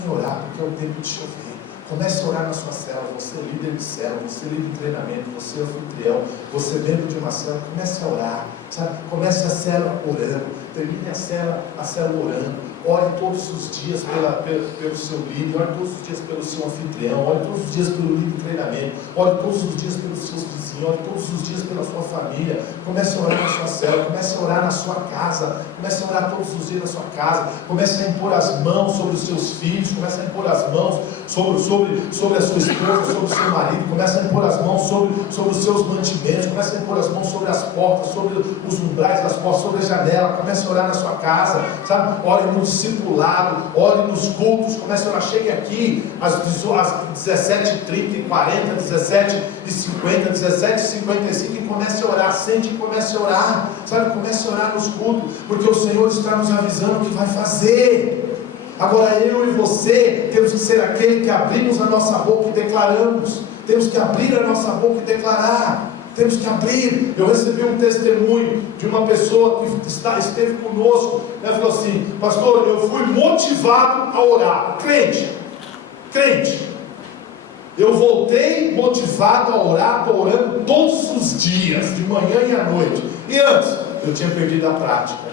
a orar, porque é o tempo de chover. Comece a orar na sua célula. Você é líder de célula, você é líder de treinamento, você é anfitrião, você é membro de uma célula. Comece a orar, sabe? Comece a célula orando, termine a célula orando. Ore todos os dias pelo seu líder, ore todos os dias pelo seu anfitrião, ore todos os dias pelo líder de treinamento, ore todos os dias pelos seus vizinhos, ore todos os dias pela sua família. Comece a orar na sua célula, comece a orar na sua casa, comece a orar todos os dias na sua casa, comece a impor as mãos sobre os seus filhos, comece a impor as mãos sobre a sua esposa, sobre o seu marido, comece a impor as mãos sobre os seus mantimentos, comece a impor as mãos sobre as portas, sobre os umbrais das portas, sobre a janela. Comece a orar na sua casa, sabe? Ore no discipulado, ore nos cultos, comece a orar. Chegue aqui às 17h30 e 40, 17h50, 17h55 e comece a orar. Sente e comece a orar, sabe? Comece a orar nos cultos, porque o Senhor está nos avisando o que vai fazer. Agora eu e você temos que ser aquele que abrimos a nossa boca e declaramos. Temos que abrir a nossa boca e declarar. Temos que abrir. Eu recebi um testemunho de uma pessoa que esteve conosco. Ela falou assim: pastor, eu fui motivado a orar. Crente. Eu voltei motivado a orar. Estou orando todos os dias, de manhã e à noite. E antes, eu tinha perdido a prática.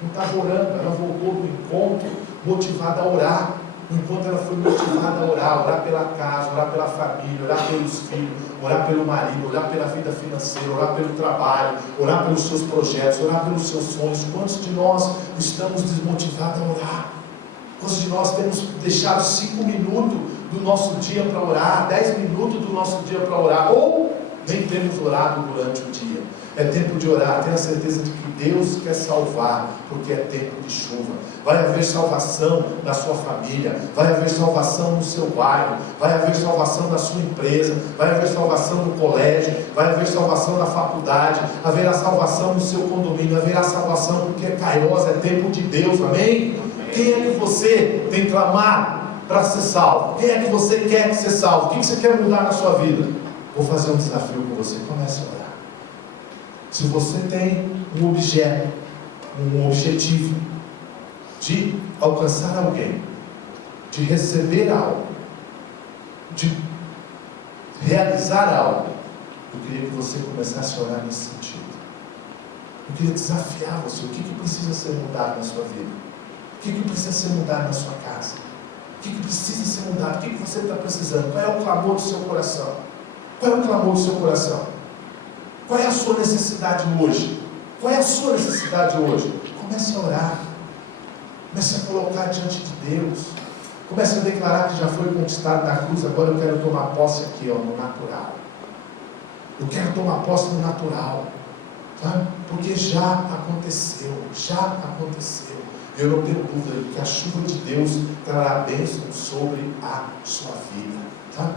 Não estava orando. Ela voltou do encontro motivada a orar. Enquanto ela foi motivada a orar pela casa, orar pela família, orar pelos filhos, orar pelo marido, orar pela vida financeira, orar pelo trabalho, orar pelos seus projetos, orar pelos seus sonhos. Quantos de nós estamos desmotivados a orar? Quantos de nós temos deixado 5 minutos do nosso dia para orar, 10 minutos do nosso dia para orar, ou nem temos orado durante o dia? É tempo de orar. Tenha certeza de que Deus quer salvar, porque é tempo de chuva. Vai haver salvação na sua família, vai haver salvação no seu bairro, vai haver salvação na sua empresa, vai haver salvação no colégio, vai haver salvação na faculdade, haverá salvação no seu condomínio, haverá salvação porque é Kairos, é tempo de Deus, amém? Quem é que você tem clamado para ser salvo? Quem é que você quer ser salvo? O que você quer mudar na sua vida? Vou fazer um desafio com você. Comece a orar. Se você tem um objeto, um objetivo de alcançar alguém, de receber algo, de realizar algo, eu queria que você começasse a orar nesse sentido. Eu queria desafiar você. O que precisa ser mudado na sua vida? O que precisa ser mudado na sua casa? O que precisa ser mudado? O que você está precisando? Qual é o clamor do seu coração? Qual é o clamor do seu coração? Qual é a sua necessidade hoje? Qual é a sua necessidade hoje? Comece a orar. Comece a colocar diante de Deus. Comece a declarar que já foi conquistado na cruz. Agora eu quero tomar posse aqui, no natural. Eu quero tomar posse no natural. Tá? Porque já aconteceu. Já aconteceu. Eu não tenho dúvida que a chuva de Deus trará bênção sobre a sua vida. Tá?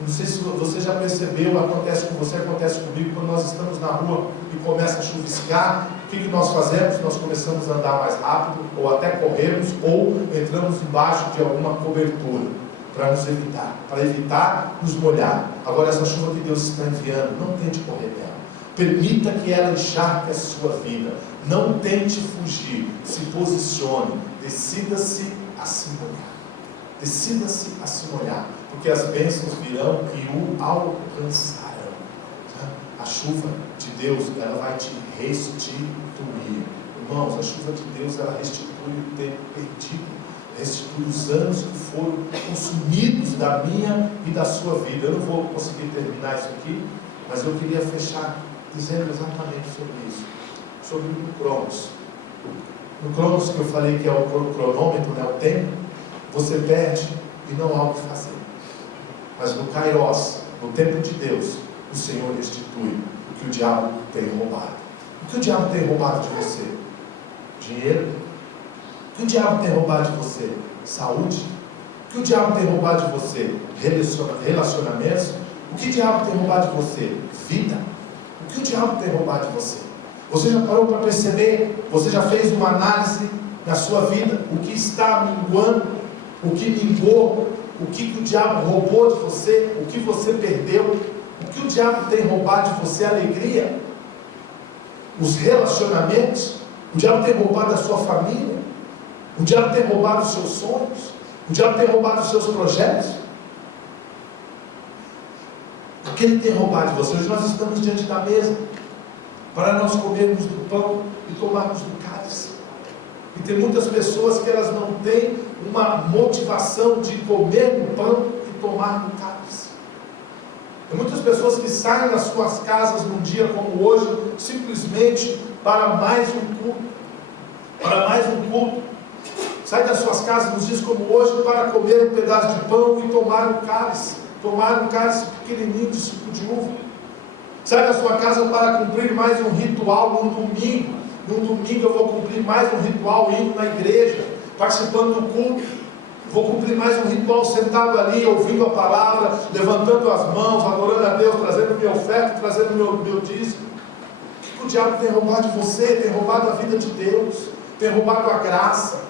Não sei se você já percebeu, acontece com você, acontece comigo, quando nós estamos na rua e começa a chuviscar, o que nós fazemos? Nós começamos a andar mais rápido, ou até corremos, ou entramos embaixo de alguma cobertura, para evitar nos molhar. Agora essa chuva que Deus está enviando, não tente correr dela. Permita que ela encharque a sua vida. Não tente fugir. Se posicione. Decida-se a se molhar. Decida-se a se molhar. Porque as bênçãos virão e o alcançarão. A chuva de Deus, ela vai te restituir. Irmãos, a chuva de Deus, ela restitui o tempo perdido. Restitui os anos que foram consumidos da minha e da sua vida. Eu não vou conseguir terminar isso aqui, mas eu queria fechar dizendo exatamente sobre isso. Sobre o Cronos. No Cronos que eu falei que é o cronômetro, né, o tempo, você perde e não há o que fazer. Mas no Kairos, no tempo de Deus, o Senhor restitui o que o diabo tem roubado. O que o diabo tem roubado de você? Dinheiro. O que o diabo tem roubado de você? Saúde. O que o diabo tem roubado de você? Relacionamentos. O que o diabo tem roubado de você? Vida. O que o diabo tem roubado de você? Você já parou para perceber? Você já fez uma análise na sua vida? O que está minguando? O que mingou? O que o diabo roubou de você? O que você perdeu? O que o diabo tem roubado de você? Alegria? Os relacionamentos? O diabo tem roubado a sua família? O diabo tem roubado os seus sonhos? O diabo tem roubado os seus projetos? O que ele tem roubado de você? Hoje nós estamos diante da mesa para nós comermos do pão e tomarmos do cálice. E tem muitas pessoas que elas não têm uma motivação de comer do pão e tomar do cálice. Tem muitas pessoas que saem das suas casas num dia como hoje, simplesmente para mais um culto. Para mais um culto. Sai das suas casas nos dias como hoje para comer um pedaço de pão e tomar um cálice. Tomar um cálice pequenininho de suco de uva. Sai da sua casa para cumprir mais um ritual no domingo. No domingo eu vou cumprir mais um ritual indo na igreja, participando do culto. Vou cumprir mais um ritual sentado ali, ouvindo a palavra, levantando as mãos, adorando a Deus, trazendo minha oferta, trazendo meu dízimo. O que o diabo tem roubado de você? Tem roubado a vida de Deus, tem roubado a graça,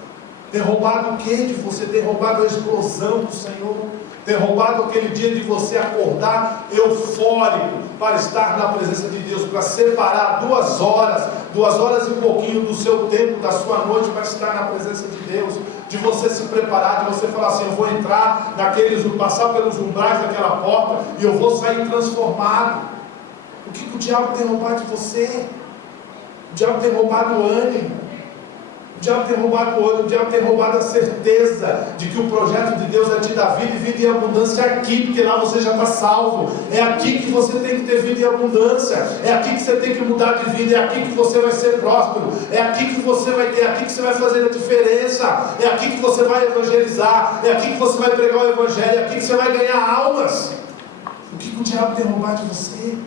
tem roubado o que de você? Tem roubado a explosão do Senhor. Ter roubado aquele dia de você acordar eufórico para estar na presença de Deus, para separar 2 horas e pouquinho do seu tempo, da sua noite, para estar na presença de Deus, de você se preparar, de você falar assim: eu vou entrar passar pelos umbrais daquela porta e eu vou sair transformado. O que o diabo tem roubado de você? O diabo tem roubado o ânimo. O diabo tem roubado o ânimo, o diabo tem roubado a certeza de que o projeto de Deus é te dar vida e vida em abundância aqui, porque lá você já está salvo. É aqui que você tem que ter vida em abundância, é aqui que você tem que mudar de vida, é aqui que você vai ser próspero, é aqui que você vai ter, é aqui que você vai fazer a diferença, é aqui que você vai evangelizar, é aqui que você vai pregar o evangelho, é aqui que você vai ganhar almas. O que o diabo tem roubado de você?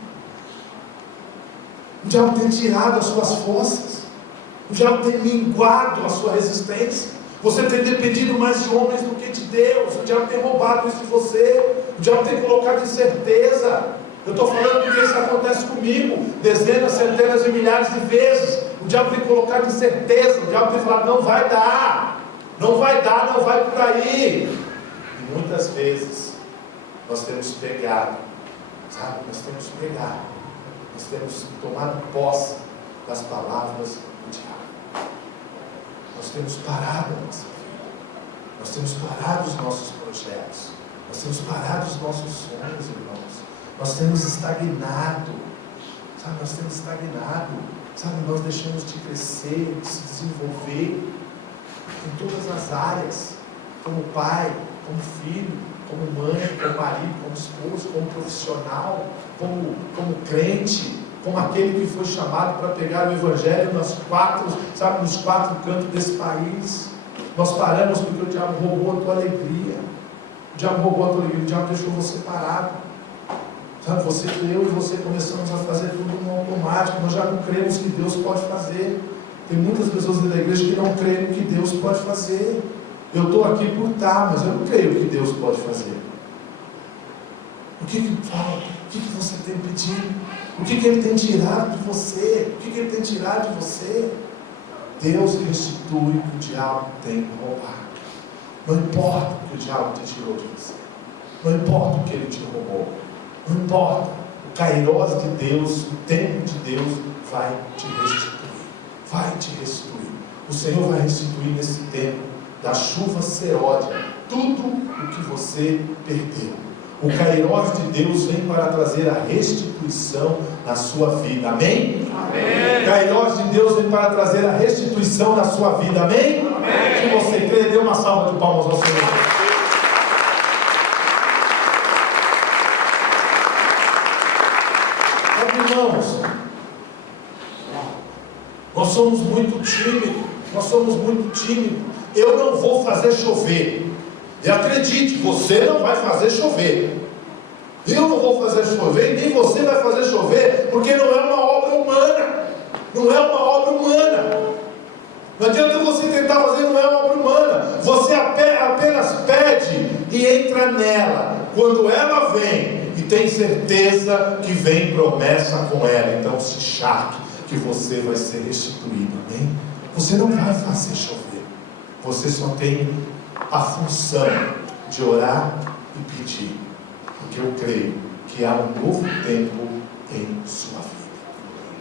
O diabo tem tirado as suas forças. O diabo tem minguado a sua resistência. Você tem dependido mais de homens do que de Deus. O diabo tem roubado isso de você. O diabo tem colocado incerteza. Eu estou falando porque isso acontece comigo dezenas, centenas de milhares de vezes. O diabo tem colocado incerteza. O diabo tem falado, não vai dar. Não vai dar, não vai por aí. E muitas vezes nós temos pegado, sabe? Nós temos tomado posse das palavras do diabo. Nós temos parado a nossa vida. Nós temos parado os nossos projetos. Nós temos parado os nossos sonhos, irmãos. Nós temos estagnado. Sabe, nós temos estagnado. Sabe, nós deixamos de crescer, de se desenvolver em todas as áreas. Como pai, como filho, como mãe, como marido, como esposo, como profissional, como crente, como aquele que foi chamado para pegar o Evangelho nos quatro cantos desse país. Nós paramos porque o diabo roubou a tua alegria. O diabo roubou a tua alegria, o diabo deixou você parado. Sabe, eu e você começamos a fazer tudo no automático. Nós já não cremos que Deus pode fazer. Tem muitas pessoas dentro da igreja que não creem que Deus pode fazer. Eu estou aqui por estar, mas eu não creio que Deus pode fazer. O que você tem pedido? O que Ele tem tirado de você? O que Ele tem tirado de você? Deus restitui o que o diabo tem roubado. Não importa o que o diabo te tirou de você. Não importa o que ele te roubou. Não importa. O Kairos de Deus, o tempo de Deus vai te restituir. Vai te restituir. O Senhor vai restituir nesse tempo da chuva seródia tudo o que você perdeu. O Kairos de Deus vem para trazer a restituição na sua vida. Amém? Amém. O Kairos de Deus vem para trazer a restituição na sua vida. Amém? Amém. Se você crê, dê uma salva de palmas ao Senhor. Irmãos, nós somos muito tímidos. Eu não vou fazer chover. E acredite, você não vai fazer chover. Eu não vou fazer chover, nem você vai fazer chover, porque não é uma obra humana. Não é uma obra humana. Não adianta você tentar fazer, não é uma obra humana. Você apenas pede e entra nela. Quando ela vem, e tem certeza que vem promessa com ela, então se charque que você vai ser restituído. Amém? Você não vai fazer chover. Você só tem a função de orar e pedir, porque eu creio que há um novo tempo em sua vida,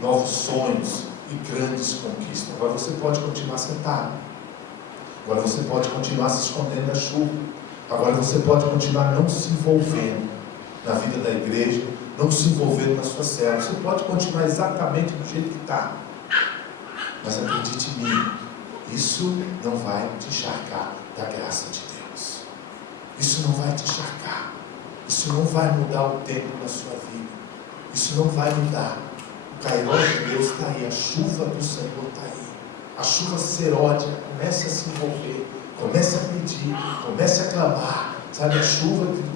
novos sonhos e grandes conquistas. Agora você pode continuar sentado, agora você pode continuar se escondendo da chuva, agora você pode continuar não se envolvendo na vida da igreja, não se envolvendo na sua célula. Você pode continuar exatamente do jeito que está, mas acredite em mim, isso não vai te encharcar da graça de Deus. Isso não vai te encharcar. Isso não vai mudar o tempo da sua vida. Isso não vai mudar. O Kairos de Deus está aí. A chuva do Senhor está aí. A chuva seródia. Comece a se envolver. Comece a pedir. Comece a clamar. Sabe,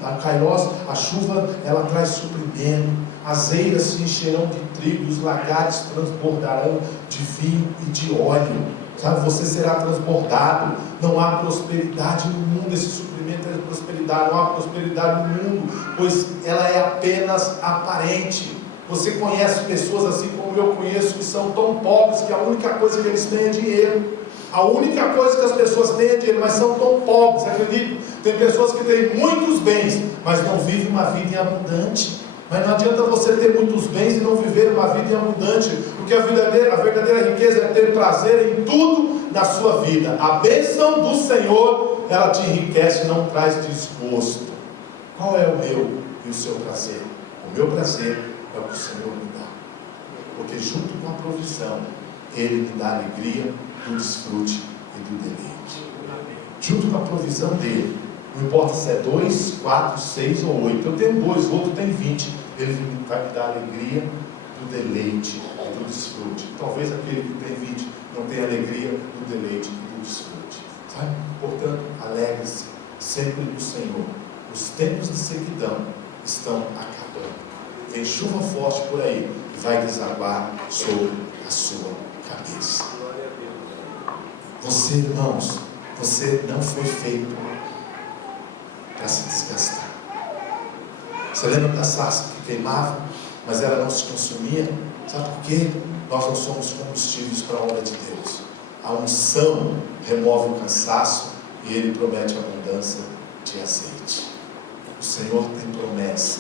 a Kairos, a chuva, ela traz suprimento. As eiras se encherão de trigo, os lagares transbordarão de vinho e de óleo. Sabe, você será transbordado. Não há prosperidade no mundo. Esse suprimento é prosperidade. Não há prosperidade no mundo, pois ela é apenas aparente. Você conhece pessoas assim como eu conheço, que são tão pobres que a única coisa que eles têm é dinheiro. A única coisa que as pessoas têm é dinheiro, mas são tão pobres, acredito. Tem pessoas que têm muitos bens, mas não vivem uma vida abundante. Mas não adianta você ter muitos bens e não viver uma vida abundante, porque a verdadeira riqueza é ter prazer em tudo na sua vida. A bênção do Senhor, ela te enriquece e não traz desgosto. Qual é o meu e o seu prazer? O meu prazer é o que o Senhor me dá, porque junto com a provisão, Ele me dá alegria do desfrute e do deleite. Junto com a provisão dele, não importa se é 2, 4, 6 ou 8, eu tenho 2, o outro tem 20, ele vai me dar alegria do deleite e do desfrute. Talvez aquele que tem 20 não tenha alegria do deleite e do desfrute, sabe? Portanto, alegre-se sempre no Senhor. Os tempos de sequidão estão acabando. Vem chuva forte por aí, e vai desaguar sobre a sua cabeça. Você, irmãos, você não foi feito para se desgastar. Você lembra da sarça que queimava, mas ela não se consumia? Sabe por quê? Nós não somos combustíveis para a obra de Deus. A unção remove o cansaço e Ele promete abundância de azeite. O Senhor tem promessa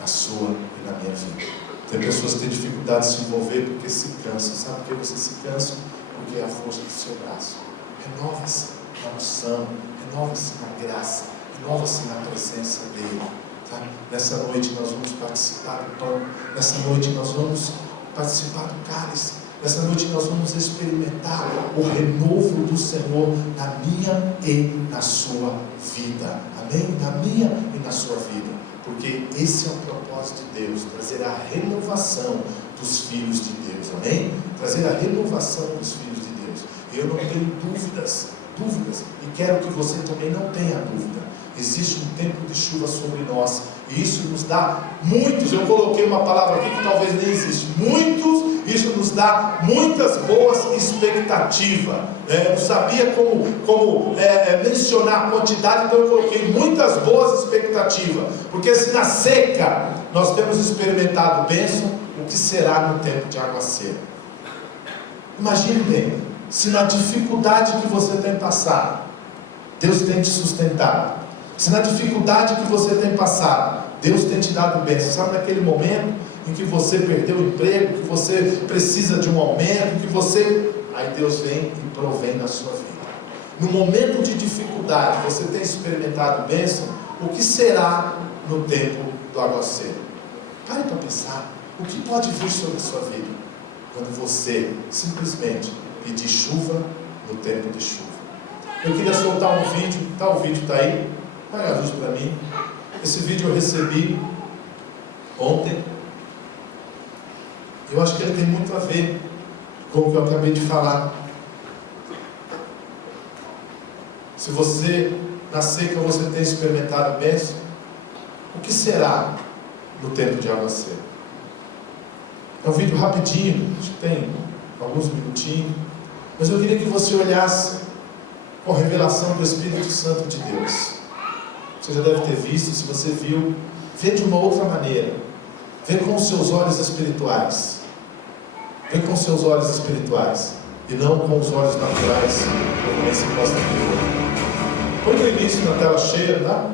na sua e na minha vida. Tem pessoas que têm dificuldade de se envolver porque se cansam. Sabe por que você se cansa? Porque é a força do seu braço. Renova-se na unção, renova-se na graça, renova-se na presença dEle. Tá? Nessa noite nós vamos participar do pão, nessa noite nós vamos participar do cálice, nessa noite nós vamos experimentar o renovo do Senhor na minha e na sua vida. Amém? Na minha e na sua vida. Porque esse é o propósito de Deus, trazer a renovação dos filhos de Deus. Amém? Trazer a renovação dos filhos de Deus. Eu não tenho dúvidas, e quero que você também não tenha dúvida. Existe um tempo de chuva sobre nós, e isso nos dá muitos, eu coloquei uma palavra aqui que talvez nem existe, muitos, isso nos dá muitas boas expectativas. Eu não sabia como mencionar a quantidade, então eu coloquei muitas boas expectativas, porque se na seca nós temos experimentado bênção, o que será no tempo de aguaceiro? Imagine bem, se na dificuldade que você tem passado, Deus tem te sustentado. Se na dificuldade que você tem passado, Deus tem te dado bênção. Sabe naquele momento em que você perdeu o emprego, que você precisa de um aumento, aí Deus vem e provém na sua vida. No momento de dificuldade, você tem experimentado bênção, o que será no tempo do aguaceiro? Pare para pensar, o que pode vir sobre a sua vida, quando você simplesmente pedir chuva no tempo de chuva. Eu queria soltar um vídeo, o vídeo está aí, vai a luz para mim. Esse vídeo eu recebi ontem. Eu acho que ele tem muito a ver com o que eu acabei de falar. Se você, na seca, você tem experimentado a bênção, o que será no tempo de aguaceiro? É um vídeo rapidinho, acho que tem alguns minutinhos, mas eu queria que você olhasse com a revelação do Espírito Santo de Deus. Você já deve ter visto, se você viu, vê de uma outra maneira. Vê com os seus olhos espirituais. Vê com os seus olhos espirituais. E não com os olhos naturais, como esse mostra aqui. Põe no início na tela cheia, tá?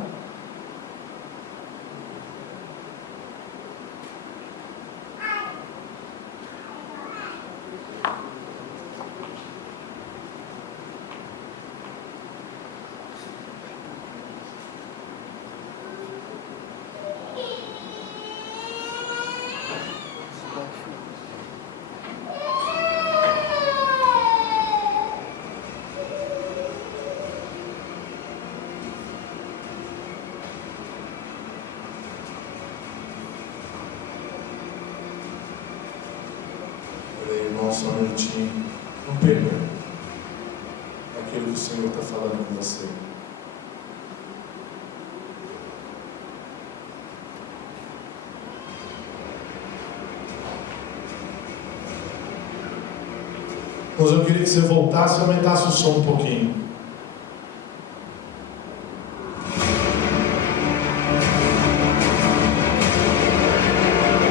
Só um minutinho, não perca aquilo que o Senhor está falando com você. Mas eu queria que você voltasse e aumentasse o som um pouquinho.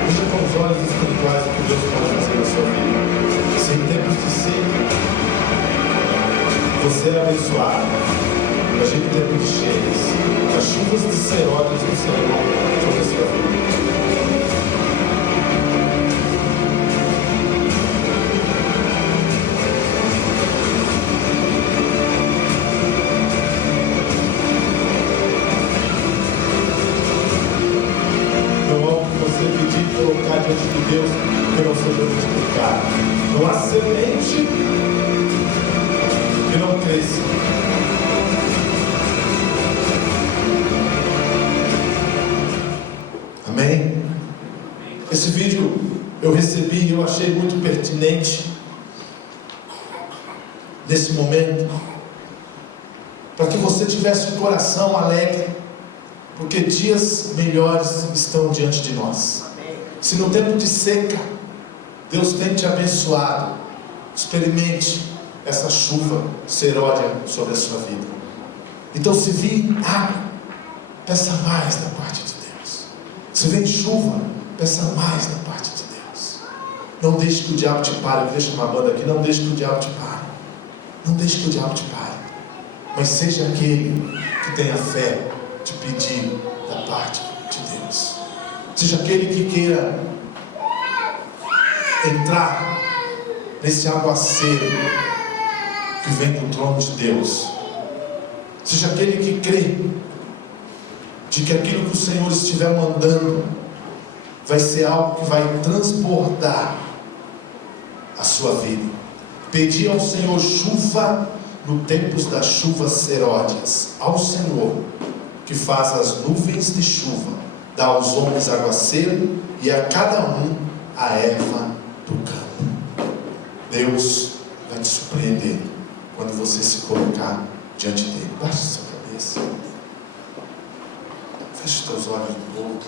Veja com os olhos espirituais o que Deus pode fazer na sua vida. Em tempos de seca, você é abençoado. Imagine tempos de cheias, as chuvas de seróides do Senhor sobre a sua vida. Não há o que você pedir e colocar diante de Deus que não seja multiplicado. Não há semente que não cresça. Amém? Esse vídeo eu recebi e eu achei muito pertinente nesse momento, para que você tivesse um coração alegre, porque dias melhores estão diante de nós. Se no tempo de seca Deus tem te abençoado. Experimente essa chuva seródia sobre a sua vida. Então, se vir água, peça mais da parte de Deus. Se vem chuva, peça mais da parte de Deus. Não deixe que o diabo te pare. Deixa uma banda aqui. Não deixe que o diabo te pare. Não deixe que o diabo te pare. Mas seja aquele que tenha fé de pedir da parte de Deus. Seja aquele que queira entrar nesse aguaceiro que vem do trono de Deus. Seja aquele que crê de que aquilo que o Senhor estiver mandando vai ser algo que vai transbordar a sua vida. Pedir ao Senhor chuva no tempos das chuvas seródias. Ao Senhor que faz as nuvens de chuva, dá aos homens aguaceiro e a cada um a erva do campo. Deus vai te surpreender quando você se colocar diante dele. Baixe sua cabeça. Feche os teus olhos de novo.